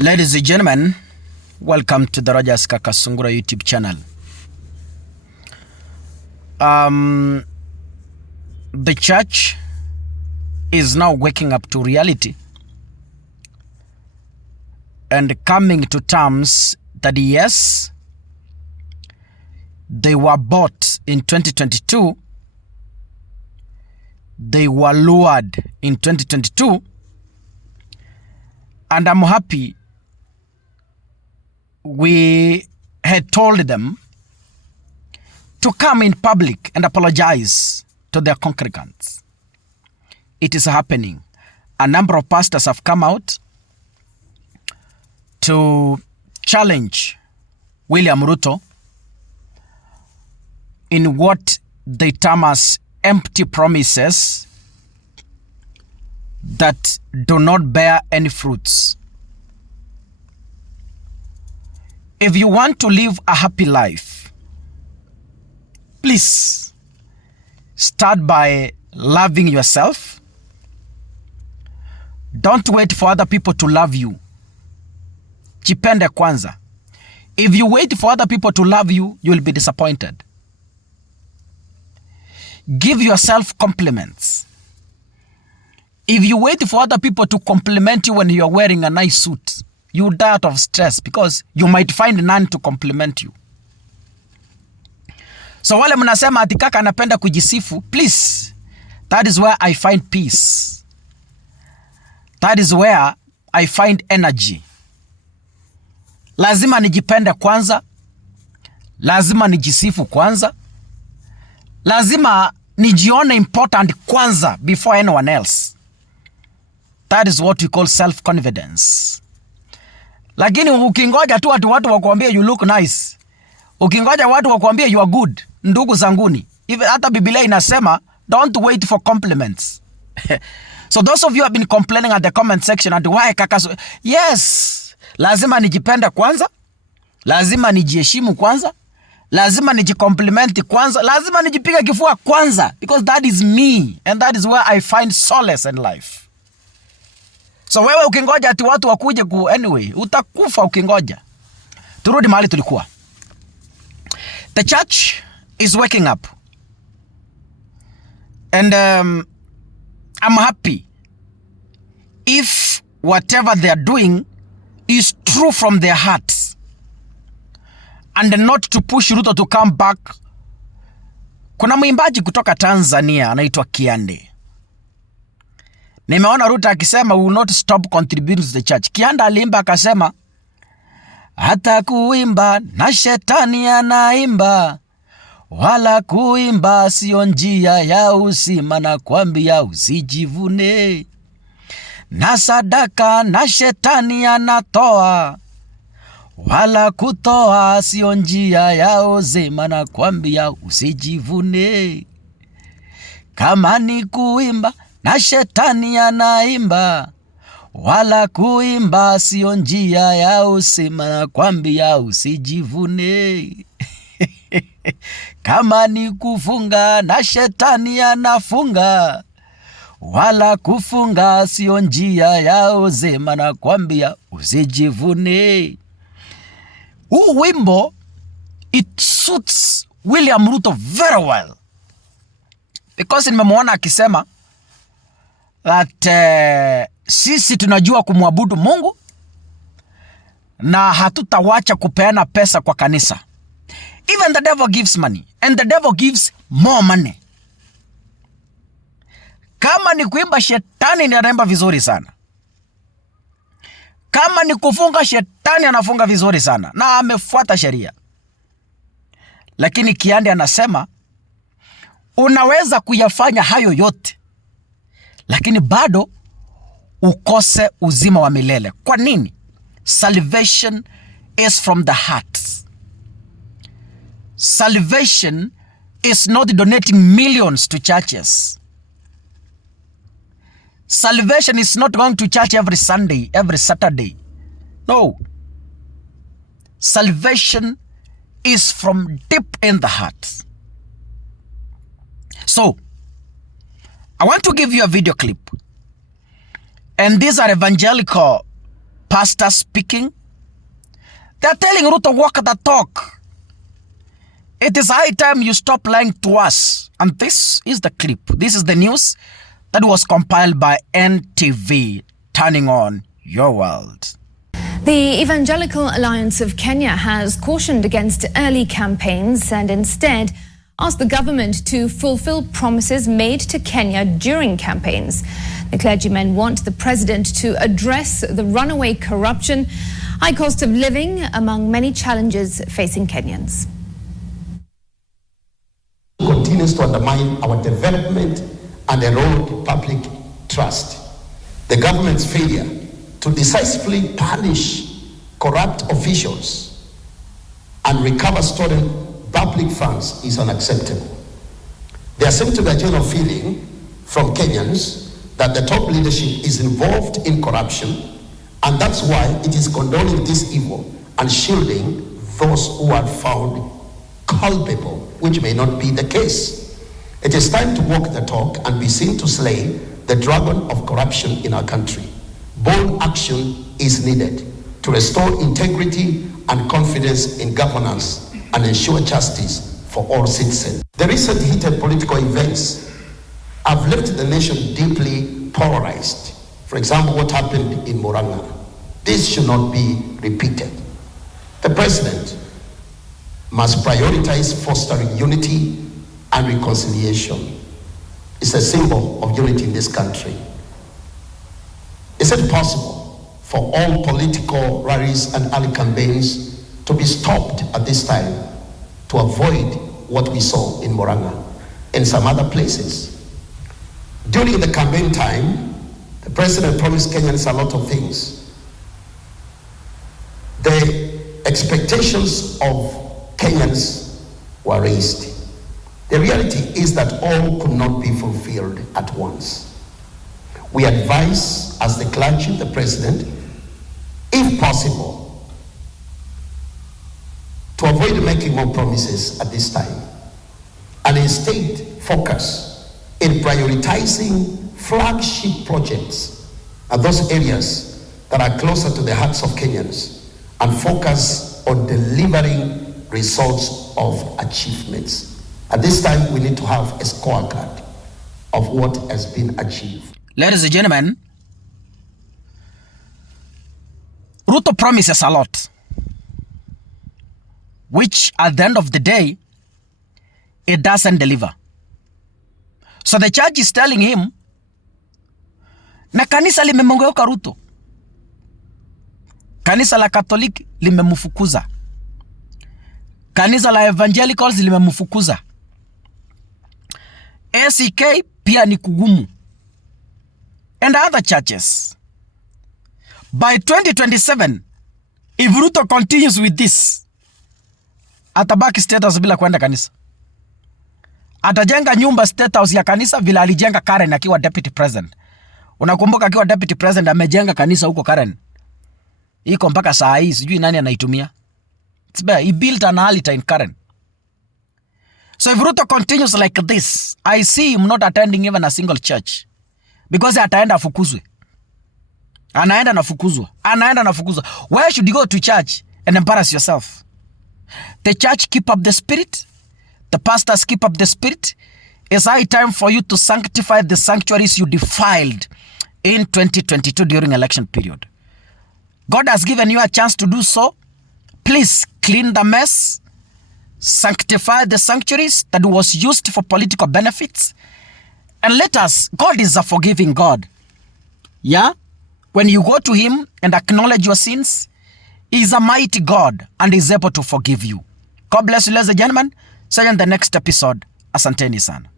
Ladies and gentlemen, welcome to the Rogers Kakasungura YouTube channel. The church is now waking up to reality and coming to terms that yes, they were bought in 2022, they were lured in 2022, and I'm happy we had told them to come in public and apologize to their congregants. It is happening. A number of pastors have come out to challenge William Ruto in what they term as empty promises that do not bear any fruits. If you want to live a happy life, please start by loving yourself. Don't wait for other people to love you. Jipende kwanza. If you wait for other people to love you, you will be disappointed. Give yourself compliments. If you wait for other people to compliment you when you are wearing a nice suit, you die out of stress because you might find none to compliment you. So wale mnasema ati kaka anapenda kujisifu, please, that is where I find peace. That is where I find energy. Lazima nijipende kwanza. Lazima nijisifu kwanza. Lazima nijione important kwanza before anyone else. That is what we call self-confidence. Lakini ukingoja tu watu wakuambie you look nice, ukingoja watu wakuambie you are good, ndugu zanguni, hata Biblia inasema don't wait for compliments. So those of you have been complaining at the comment section at why Kakasu, yes, lazima nijipende kwanza, lazima nijiheshimu kwanza, lazima nijicompliment kwanza, lazima nijipige kifua kwanza, because that is me and that is where I find solace in life. So wewe ukingoja ati watu wakuje anyway, utakufa ukingoja. Turudi mahali tulikuwa. The church is waking up. And I'm happy if whatever they are doing is true from their hearts and not to push Ruto to come back. Kuna mwimbaji kutoka Tanzania anaitwa Kiande. Nimeona Ruto akisema we will not stop contributing to the church. Kianda alimba akasema hata kuimba na shetani anaimba, wala kuimba sio njia ya uzima, na kuambia usijivune, na sadaka na shetani anatoa, wala kutoa sio njia ya uzima, na kuambia usijivune. Kama ni kuimba na shetani anaimba, wala kuimba sio njia ya uzima, na kuambia usijivune. Kama ni kufunga na shetani anafunga, wala kufunga sio njia ya uzima, na kuambia usijivune. Huu wimbo, it suits William Ruto very well, because nimemuona akisema that sisi tunajua kumwabudu Mungu na hatutawacha kupeana pesa kwa kanisa. Even the devil gives money, and the devil gives more money. Kama ni kuimba, shetani ni anaimba vizuri sana. Kama ni kufunga, shetani anafunga vizuri sana na amefuata sheria. Lakini Kiande anasema unaweza kuyafanya hayo yote, lakini bado ukose uzima wa milele. Kwa nini? Salvation is from the heart. Salvation is not donating millions to churches. Salvation is not going to church every Sunday, every Saturday. No. Salvation is from deep in the heart. So, I want to give you a video clip. And these are evangelical pastor speaking. They're telling Ruto, walk the talk. It is high time you stop lying to us. And this is the clip. This is the news that was compiled by NTV. Turning on your world. The Evangelical Alliance of Kenya has cautioned against early campaigns and instead asked the government to fulfill promises made to Kenya during campaigns. The clergymen want the president to address the runaway corruption, high cost of living, among many challenges facing Kenyans. Continues to undermine our development and erode public trust. The government's failure to decisively punish corrupt officials and recover stolen public funds is unacceptable. There seems to be a general feeling from Kenyans that the top leadership is involved in corruption, and that's why it is condoning this evil and shielding those who are found culpable, which may not be the case. It is time to walk the talk and be seen to slay the dragon of corruption in our country. Bold action is needed to restore integrity and confidence in governance and ensure justice for all citizens. The recent heated political events have left the nation deeply polarized. For example, what happened in Murang'a. This should not be repeated. The president must prioritize fostering unity and reconciliation. It's a symbol of unity in this country. Is it possible for all political rallies and early campaigns to be stopped at this time to avoid what we saw in Murang'a and some other places? During the campaign time, the president promised Kenyans a lot of things. The expectations of Kenyans were raised. The reality is that all could not be fulfilled at once. We advise, as the clergy, the president, if possible, to avoid making more promises at this time, and instead focus in prioritizing flagship projects at those areas that are closer to the hearts of Kenyans, and focus on delivering results of achievements. At this time, we need to have a scorecard of what has been achieved. Ladies and gentlemen, Ruto promises a lot, which at the end of the day, it doesn't deliver. So the church is telling him, na kanisa limemongeuka Ruto. Kanisa la Katoliki limemfukuza. Kanisa la Evangelicals limemfukuza. ACK pia ni kugumu. And other churches. By 2027, if Ruto continues with this, atabaki state house bila kwenda kanisa. Atajenga nyumba state house ya kanisa vile alijenga Karen akiwa deputy president. Unakumbuka akiwa deputy president amejenga kanisa huko Karen. Iko mpaka saa hii sijui nani anaitumia. It's better. He built an altar in Karen. So if Ruto continues like this, I see him not attending even a single church. Because ataenda afukuzwe. Anaenda nafukuzwa. Where should you go to church and embarrass yourself? The church keep up the spirit. The pastors keep up the spirit. It's high time for you to sanctify the sanctuaries you defiled in 2022 during election period. God has given you a chance to do so. Please clean the mess. Sanctify the sanctuaries that was used for political benefits. And God is a forgiving God. Yeah? When you go to him and acknowledge your sins, he is a mighty God and is able to forgive you. God bless you, ladies and gentlemen. See you in the next episode. Asanteni sana.